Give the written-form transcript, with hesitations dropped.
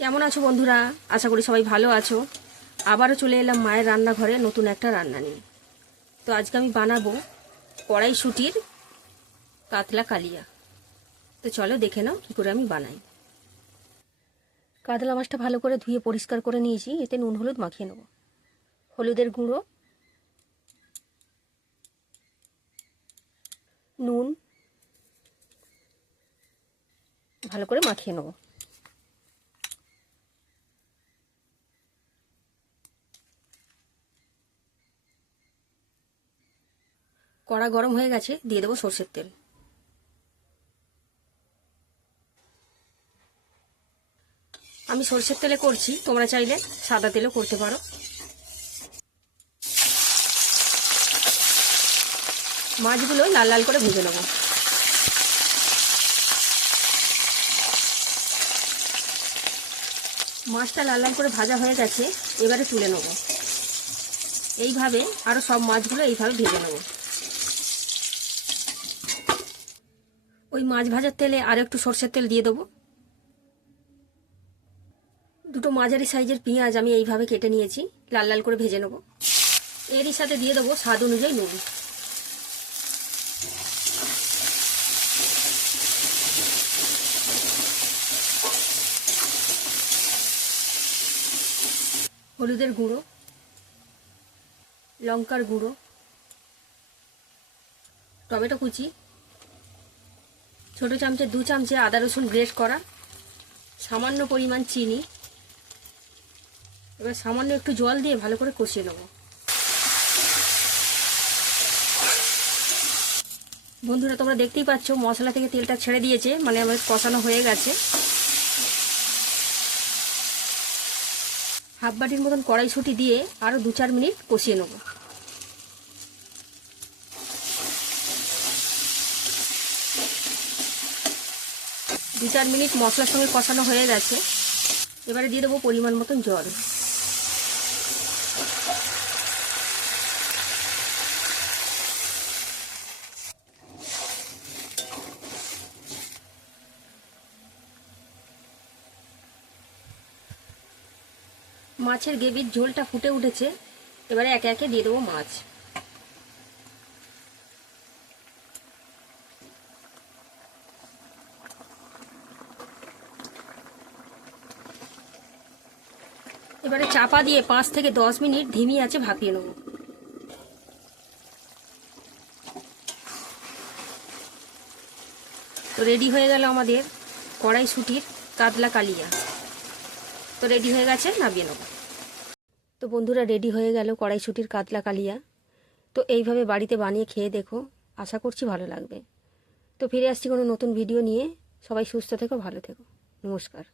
কেমন আছো বন্ধুরা? আশা করি সবাই ভালো আছো। আবারও চলে এলাম মায়ের রান্নাঘরে নতুন একটা রান্না নিয়ে। তো আজকে আমি বানাবো কড়াইশুঁটির কাতলা কালিয়া। তো চলো দেখে নাও কী করে আমি বানাই। কাতলা মাছটা ভালো করে ধুয়ে পরিষ্কার করে নিয়েছি। এতে নুন হলুদ মাখিয়ে নেব। হলুদের গুঁড়ো, নুন ভালো করে মাখিয়ে নেব। কড়া গরম হয়ে গেছে, দিয়ে দেবো সর্ষের তেল। আমি সর্ষের তেলে করছি, তোমরা চাইলে সাদা তেলেও করতে পারো। মাছগুলো লাল লাল করে ভেজে নেব। মাছটা লাল লাল করে ভাজা হয়ে গেছে, এবারে তুলে নেব। এইভাবে আরও সব মাছগুলো এইভাবে ভেজে নেব। ওই মাছ ভাজার তেলে আর একটু সর্ষের তেল দিয়ে দেবো। দুটো মাঝারি সাইজের পেঁয়াজ আমি এইভাবে কেটে নিয়েছি, লাল লাল করে ভেজে নেব। এরই সাথে দিয়ে দেবো স্বাদ অনুযায়ী নুন। হলুদের গুঁড়ো, লঙ্কার গুঁড়ো, টমেটো কুচি, ছোটো চামচে 2 চামচে আদা রসুন গ্রেট করা, সামান্য পরিমাণ চিনি। এবার সামান্য একটু জল দিয়ে ভালো করে কষিয়ে নেব। বন্ধুরা তোমরা দেখতেই পাচ্ছ মশলা থেকে তেলটা ছেড়ে দিয়েছে, মানে আমার কষানো হয়ে গেছে। হাফ বাটির মতন কড়াইশুঁটি দিয়ে আরও 2-4 মিনিট কষিয়ে নেব। দু 4 মিনিট মশলার সঙ্গে কষানো হয়ে গেছে। এবারে দিয়ে দেবো পরিমাণ মতন জল। মাছের গ্রেভির ঝোলটা ফুটে উঠেছে, এবারে একে একে দিয়ে দেবো মাছ। এবারে চাপা দিয়ে 5 থেকে 10 মিনিট ধিমি আঁচে ভাপিয়ে নেব। তো রেডি হয়ে গেল আমাদের কড়াইশুঁটির কাতলা কালিয়া। তো রেডি হয়ে গেছে, নামিয়ে নেব। তো বন্ধুরা রেডি হয়ে গেল কড়াইশুঁটির কাতলা কালিয়া। তো এইভাবে বাড়িতে বানিয়ে খেয়ে দেখো, আশা করছি ভালো লাগবে। তো ফিরে আসছি কোনো নতুন ভিডিও নিয়ে। সবাই সুস্থ থেকো, ভালো থেকো। নমস্কার।